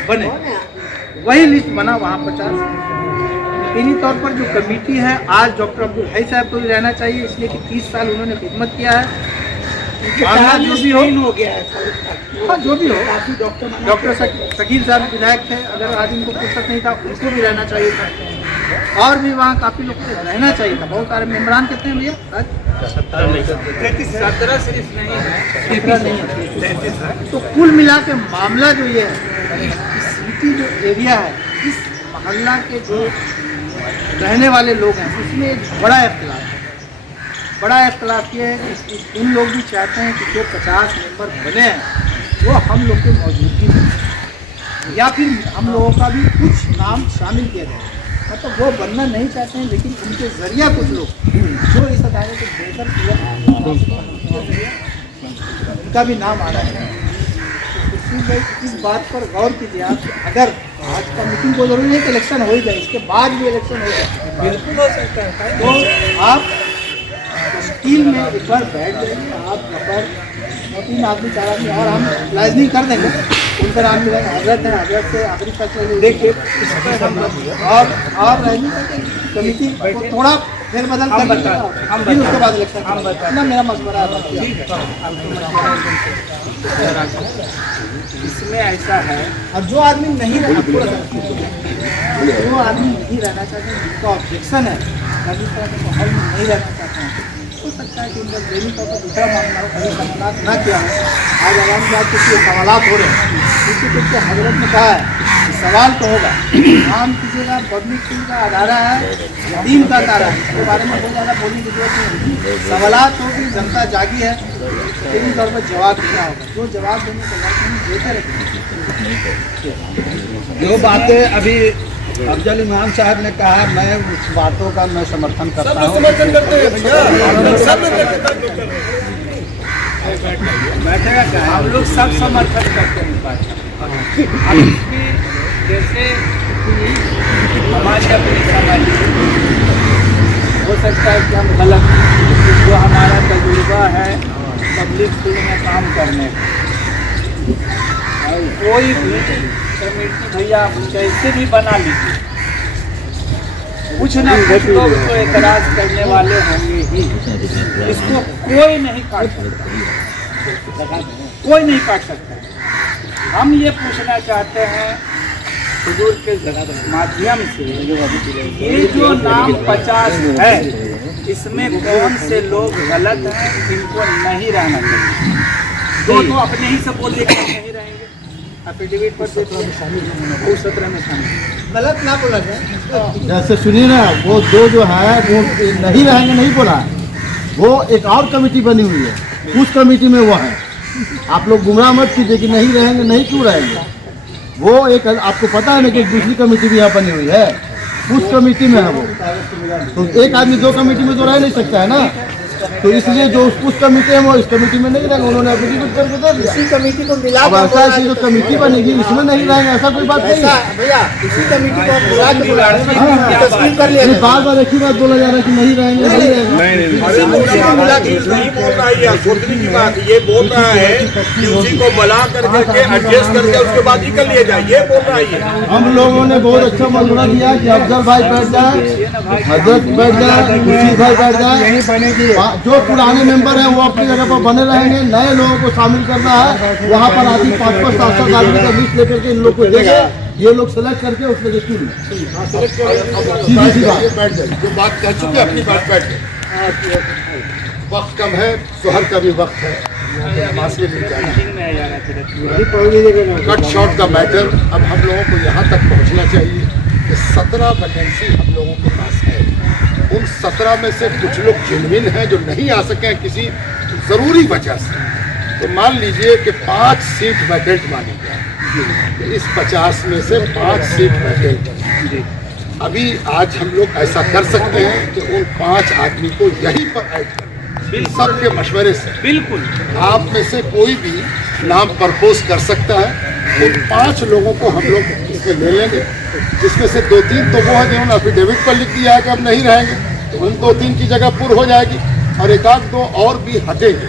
बने, वही लिस्ट बना वहाँ 50। यकीनी तौर पर जो कमेटी है आज डॉक्टर अब्दुल हई साहब को भी रहना चाहिए, इसलिए कि 30 साल उन्होंने खिदमत किया है। जो भी हो गया है, हाँ जो भी हो, डॉक्टर शकील साहब विधायक थे, अगर आज इनको फुर्सत नहीं था उनको भी रहना चाहिए था, और भी वहाँ काफ़ी लोग रहना चाहिए था। बहुत सारे मेम्बरान कितने हैं भैया? 17 सिर्फ नहीं है, 17 नहीं है। तो कुल मिला के मामला जो ये है, इस सिटी जो एरिया है, इस मोहल्ला के जो रहने वाले लोग हैं उसमें एक बड़ा इख्तिलाफ है। बड़ा इख्तिलाफ ये है कि उन लोग भी चाहते हैं कि जो 50 मेंबर बने हैं वो हम लोग के मौजूदगी में, या फिर हम लोगों का भी कुछ नाम शामिल किया जाए। मतलब वो बनना नहीं चाहते हैं, लेकिन उनके जरिया कुछ लोग जो इस अदालत को बेहतर किया उनका भी नाम आ रहा है। तो भाई इस बात पर गौर कीजिए आप, अगर आज का मीटिंग को जरूरी नहीं कि इलेक्शन हो ही जाए, इसके बाद भी इलेक्शन हो जाए, बिल्कुल हो सकता है। तो आप तश्कील में एक बार बैठ जाएंगे, आप नंबर 2-3 आदमी 4 आदमी और हम लाइजनिंग कर देंगे, उनका नाम मिलेगा, हजरत है, हजरत से आखिरी फैसला देखिए और लाइजनिंग करके कमेटी को थोड़ा फिर बदल कर फिर उसके बाद इलेक्शन ना, मेरा मशवरा है। इसमें ऐसा है, और जो आदमी नहीं रहना चाहते, जो आदमी नहीं रहना चाहते, जिनका ऑब्जेक्शन है, कभी तरह के माहौल में नहीं रहना चाहते हैं, हो सकता है कि उनका देनी तौर पर दूसरा मामला हो, कभी समाधान ना किया हो। आज आवाम जात के सवाल हो रहे हैं, इसके कुछ हजरत ने कहा है कि सवाल तो होगा, नाम कीजिएगा, पब्लिक का अदारा है, दीन का अदारा है, इसके बारे में बहुत ज़्यादा बोलने की जरूरत नहीं। सवालात होगी, जनता जागी है, यकीनी तौर पर जवाब देना होगा, जो जवाब देने को देते रहेंगे। जो बातें अभी अफजल इमाम साहब ने कहा, मैं उस बातों का मैं समर्थन करता हूँ। समर्थन करते हैं भैया, बैठेगा क्या? हम लोग सब समर्थन करते हैं बात। अब इसकी जैसे हमारे अपने समाज हो सकता है कि हम गलत, जो हमारा तजुर्बा है पब्लिक फील्ड में काम करने का, कोई भी कमेटी भैया कैसे भी बना लीजिए, कुछ ना कुछ लोग तो एतराज करने वाले होंगे ही, इसको कोई नहीं काट सकता, कोई नहीं काट सकता। हम ये पूछना चाहते हैं हुजूर के माध्यम से, ये जो नाम 50 है, इसमें कौन से लोग गलत हैं, इनको नहीं रहना चाहिए। तो अपने ही सब बोलिए कि नहीं रहेंगे, एफिडेविट पर उस 17 में शामिल, गलत ना बोला जाए। जैसे सुनिए ना, वो जो है वो नहीं रहेंगे नहीं बोला, वो एक और कमेटी बनी हुई है, उस कमेटी में वो है। आप लोग गुमराह मत कीजिए कि नहीं रहेंगे, नहीं क्यों रहेंगे, वो एक आपको पता है ना कि एक दूसरी कमेटी भी यहाँ बनी हुई है, उस कमेटी में है वो। तो एक आदमी 2 कमेटी में तो रह नहीं सकता है ना, तो इसलिए जो उस कमेटी है वो इस कमेटी में नहीं रहेंगे, उन्होंने एफिडेविट करके दे दिया। इसी कमेटी को मिला अब ऐसा है कि जो कमेटी बनेगी इसमें नहीं रहेंगे, ऐसा कोई बात नहीं है भैया, इसी कमेटी को बुला के तस्लीम कर लिया। बार बार एक ही बात बोला जा रहा है कि नहीं रहेंगे, नहीं रहेंगे। नहीं बोल रहा है, सोचने की बात ये बोल रहा है कि उसी को बुला करके एडजस्ट करके उसके बाद ही कर लिया जाए, ये बोल रहा है। हम लोगों ने बहुत अच्छा मशवरा दिया कि अफजल भाई बैठ जाए, हजरत बैठ जाए, खुर्शीद भाई बैठ जाए, जो पुराने मेंबर हैं वो अपनी जगह पर बने रहेंगे, नए लोगों को शामिल करना है। वहाँ पर आदमी 5-5, 7-7 आदमी का लिस्ट लेकर के इन लोग को देंगे, ये लोग सेलेक्ट करके उसमें सीधी सी बात बैठ जाए, जो बात कह चुके अपनी बात बैठ जाए। वक्त कम है, शोहर का भी वक्त है, कट शॉर्ट द मैटर। अब हम लोगों को यहाँ तक पहुँचना चाहिए कि 17 वैकेंसी हम लोगों के पास है, उन 17 में से कुछ लोग जेन्युइन हैं जो नहीं आ सके हैं किसी ज़रूरी वजह से, तो मान लीजिए कि 5 सीट वैकेंट मानी जाए, इस 50 में से 5 सीट वैकेंट। अभी आज हम लोग ऐसा कर सकते हैं कि उन 5 आदमी को यहीं पर ऐड करें, सबके मशवरे से। बिल्कुल, आप में से कोई भी नाम प्रपोज कर सकता है, उन 5 लोगों को हम लोग इसमें ले लेंगे, जिसमें से 2-3 तो वो है जिन्होंने एफिडेविट पर लिख दिया है कि हम नहीं रहेंगे, तो उन 2-3 की जगह पूर्ण हो जाएगी, और 1-2 और भी हटेंगे।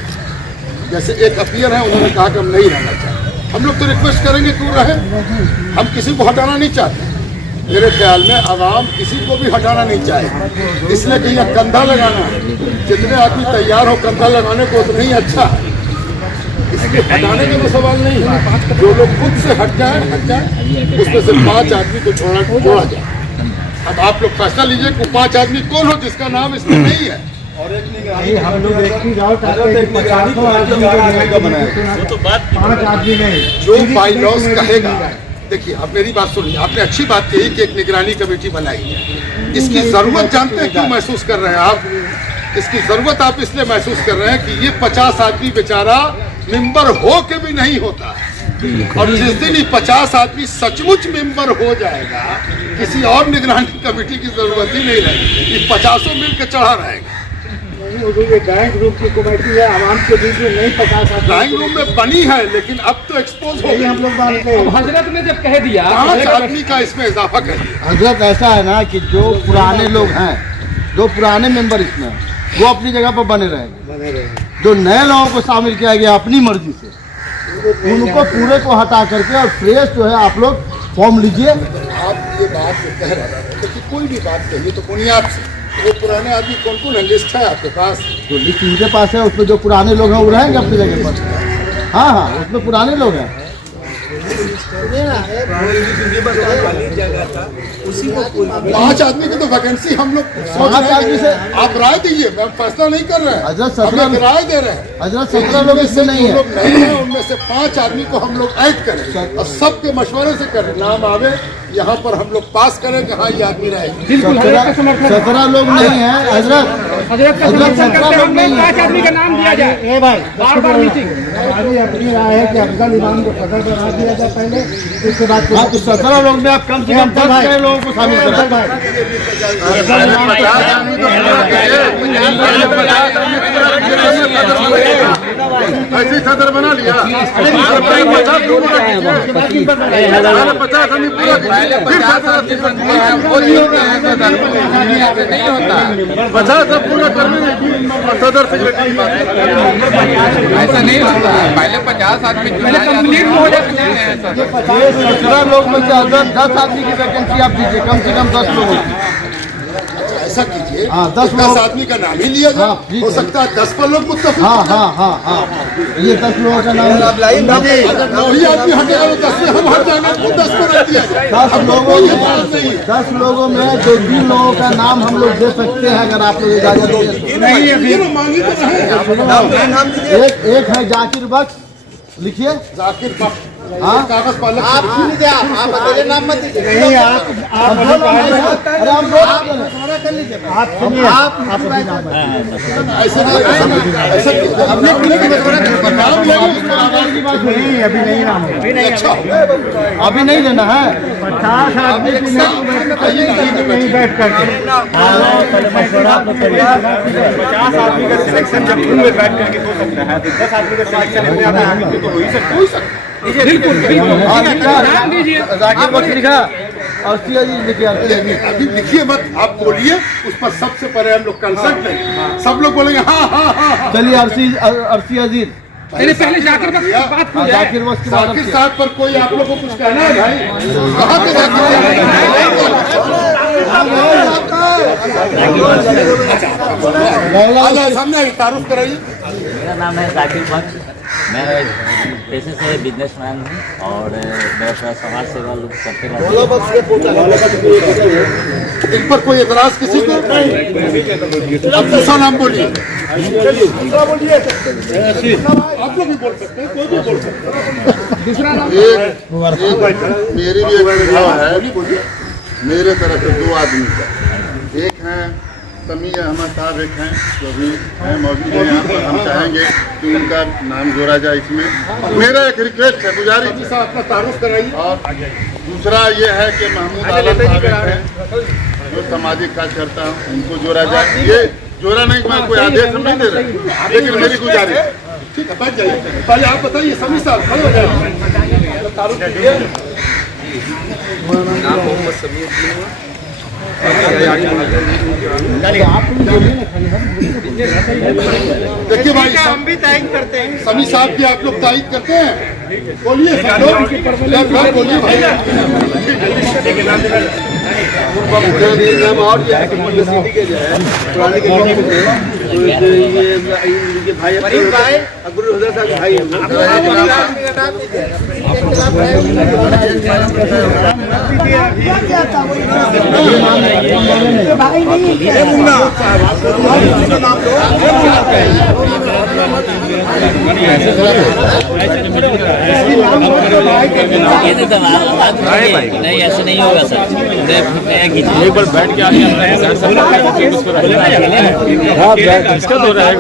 जैसे एक अपीयर है, उन्होंने कहा कि हम नहीं रहना चाहते, हम लोग तो रिक्वेस्ट करेंगे क्यों रहे, हम किसी को हटाना नहीं चाहते। मेरे ख्याल में आवाम किसी को भी हटाना नहीं चाहे, इसलिए कि यह कंधा लगाना है, जितने आदमी तैयार हो कंधा लगाने को उतना ही अच्छा है, इसलिए हटाने का तो सवाल नहीं है। जो लोग खुद से हट जाए उसमें से 5 आदमी को छोड़ा जाए। अब आप लोग फैसला लीजिए कि 5 आदमी कौन हो जिसका नाम इसमें नहीं है। और एक हम लोग एक ही गाँव जो बाई लॉस कहेगा, देखिए आप मेरी बात सुनिए, आपने अच्छी बात कही कि एक निगरानी कमेटी बनाई है। इसकी जरूरत जानते हैं क्यों महसूस कर रहे हैं आप? इसकी जरूरत आप इसलिए महसूस कर रहे हैं कि ये 50 आदमी बेचारा मेंबर हो के भी नहीं होता, और जिस दिन ये 50 आदमी सचमुच मेंबर हो जाएगा, किसी और निगरानी कमेटी की जरूरत ही नहीं रहेगी, ये 50 मिल के चढ़ा रहेगा। ड्राइंग रूम की कमेटी है, आवाम के बीच में नहीं 50 ड्राइंग रूम में बनी है, लेकिन अब तो एक्सपोज हो गई। हम लोग मानते हैं। हजरत ने जब कह दिया 5 आदमी का इसमें इजाफा कर दिया। हजरत ऐसा है ना कि जो पुराने लोग हैं, जो पुराने मेंबर इसमें वो अपनी जगह पर बने रहेंगे, जो नए लोगों को शामिल किया गया अपनी मर्जी से, उनको पूरे को हटा करके और फ्रेश जो है आप लोग फॉर्म लीजिए। आप ये बात जो कह रहे हैं, तो कोई भी बात कहिए तो बुनियाद से, वो पुराने आदमी कौन कौन है, लिस्ट है आपके पास? जो लिस्ट उनके पास है, उसमें जो पुराने लोग हैं वो रहेंगे अपनी जगह पर। हाँ हाँ, उसमें पुराने लोग हैं। 5 आदमी की तो वैकेंसी हम लोग सोच रहे हैं। आप राय दीजिए, मैं फैसला नहीं कर रहे हैं, हजरत हम लोग राय दे रहे हैं। हजरत 17 लोग इसमें नहीं है, उनमें से 5 आदमी को हम लोग ऐड करें और सबके मशवरे से करें, नाम आवे यहाँ पर हम लोग पास करें कि हाँ ये आदमी रहेगा। 17 लोग नहीं है हजरत, हजरत 5 आदमी का नाम दिया जाए। बार-बार मीटिंग हमारी अपनी राय है कि अफजल इमाम को सदर बना दिया जाए पहले, उसके बाद 17 लोग में आप कम से कम 10 लोगों को शामिल करें। ऐसे सदर बना लिया, 50 आदमी पूरा फिर 50 पूरा करने सदर सेक्रेटरी ऐसा नहीं होता, पहले 50 आदमी कंप्लीट हो जाते हैं। 17 लोग में से 10 आदमी की वैकेंसी आप दीजिए, कम से कम 10 लोगों की। ऐसा कीजिए, हाँ, 10 आदमी का नाम ही लिया जाए। हाँ, हो सकता है 10 पर लोग मुत्तफिक। हाँ हाँ हाँ हाँ, ये 10 लोगों का नाम अगर 9 आदमी हटेगा तो 10 में हम हट जाएंगे, तो 10 पर रख दिया जाए। 10 लोगों में 2-3 लोगों का नाम हम लोग दे सकते हैं, अगर आप लोग इजाजत दें। नहीं मांगी तो रहे। एक है जाकिर बख्श, लिखिए जाकिर बख्श। हाँ, कागज पर आप अकेले नाम मत दीजिए। नहीं, आप अरे हम दो कर लीजिए। आप सुनिए, आप ऐसे अपने नाम नहीं, अभी नहीं नाम है, अभी नहीं देना है। 50 आदमी नहीं बैठ करके 50 आदमी का सिलेक्शन जब रूम में बैठ करके हो सकता है, तो 10 आदमी का सिलेक्शन अपने आप तो हो ही सकता है। बिल्कुल नाम दीजिए। जाकिर बख्श लिखा, अर्सी अजीज लिखिए, अर्सी अजीज। अभी लिखिए मत, आप बोलिए, उस पर सबसे पहले हम लोग कंसल्ट लेंगे, सब लोग बोलेंगे हाँ हाँ हाँ। चलिए अर्सी अजीज, पहले जाकिर बख्श की बात हो जाए। जाकिर बख्श की बात जाकिर साहब पर कोई आप लोग को कुछ कहना है भाई? कहाँ पे जाकिर सामने तारुफ कराइए। मेरा नाम है जाकिर बख्श, मैं पेशे से बिजनेसमैन हूँ और मैं समाज सेवा लोग करते रहते हैं। इन पर कोई एतराज किसी को? अब दूसरा नाम बोलिए। आप लोग भी बोल सकते हैं, कोई भी बोल सकते हैं। दूसरा नाम मेरी भी एक सुझाव है, मेरे तरफ से 2 आदमी का। एक है समी अहमद साहब एक हैं जो भी हैं मौजूद हैं यहाँ पर। हम चाहेंगे कि उनका नाम जोड़ा जाए इसमें। मेरा एक रिक्वेस्ट है, गुजारिश है, अपना तारुफ कराइए। और दूसरा ये है कि महमूद आलम साहब एक हैं जो सामाजिक कार्यकर्ता, उनको जोड़ा जाए। ये जोड़ा नहीं, मैं कोई आदेश हम नहीं दे रहे, लेकिन मेरी गुजारिश। ठीक है, बैठ जाइए। पहले आप बताइए समी साहब, खड़े हो जाइए। नाम मोहम्मद समीउद्दीन है। देखिए भाई, हम भी तायद करते हैं। समी साहब की आप लोग तारीफ करते हैं, बोलिए सब लोग, बोलिए भाई। और जो है यूनिवर्सिटी के जो है पुराने के ये भाई अकबर हुजैर साहब के भाई हैं। नहीं ऐसे नहीं होगा सर। एक बार बैठ के आगे डिस्कस हो रहा है।